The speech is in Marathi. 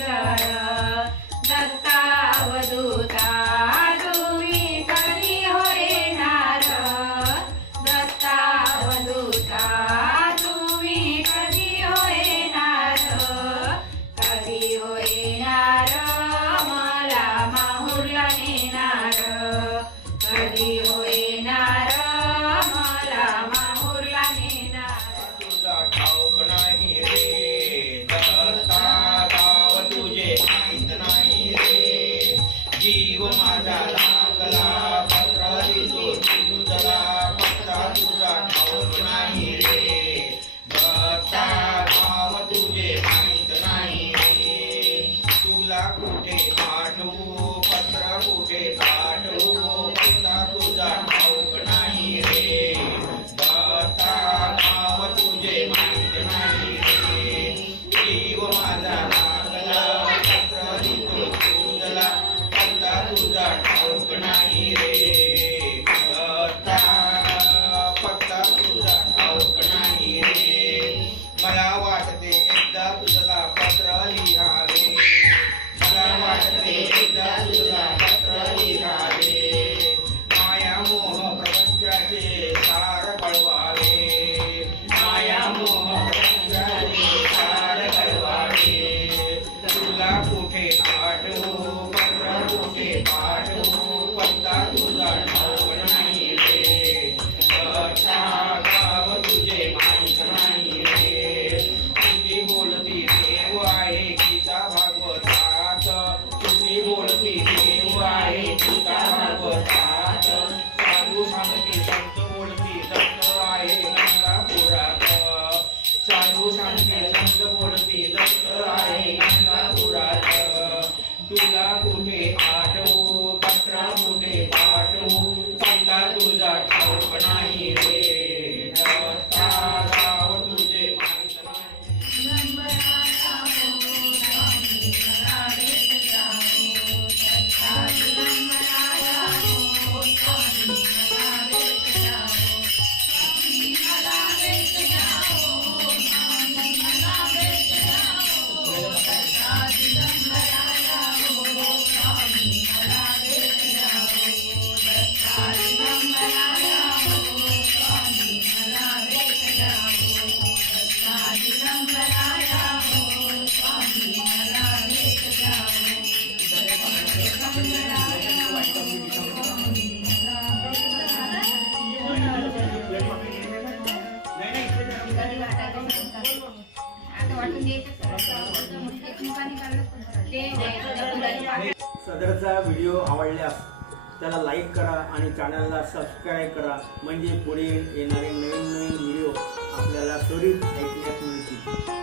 ईश्वर दत्तावधूता तुम्ही कधी होणार दत्तावधूता तुम्ही कधी होणार मला माहुरला नेणार कधी होणार मला माहुरला नेणार तुझा ठाऊक नाही रे दत्ता गाव तुझे माहित नाही रे जीव माझा लागला पत्र लिहितो तुझला पत्ता तुझा ठाऊक नाही रे दत्ता गाव तुझे माहित नाही रे तुला कुठे पाठवू पत्र कुठे पाठवू पत्ता तुझा ठाऊक नाही रे दत्ता गाव तुझे माहित नाही रे जीव माझा लागला पत्र लिहितो तुझला पत्ता तुझा ठाऊक नाही रे दत्ता पत्ता तुझा ठाऊक नाही रे मला वाटते एकदा तुझला पत्र लिहावे मला वाटते एकदा तुझला पत्र लिहावे माया मोह प्रपंचाचे सार कळवावे माया मोह प्रपंचाचे सार कळवावे तुला कुठे पाठवू पत्र कुठे पाठवू पत्ता तुझा ठाऊक नाही रे दत्ता गाव तुझे माहित नाही रे तुझी बोलती देव आहे गीता भागवतात तुझी बोलती देव आहे गीता भागवतात साधू सांगते संत बोलती दत्त आहे गंगापुरात साधू सांगते संत बोलती दत्त आहे गंगापुरात तुला कुठे पाठवू पत्रा कुठे पाठवू पत्ता तुझा ठाऊक नाही रे दत्ता गाव तुझे माहित सदरचा व्हिडिओ आवडल्यास त्याला लाईक करा आणि चॅनलला सबस्क्राईब करा म्हणजे पुढे येणारे नवीन व्हिडिओ आपल्याला त्वरित ऐकण्यास मिळतील.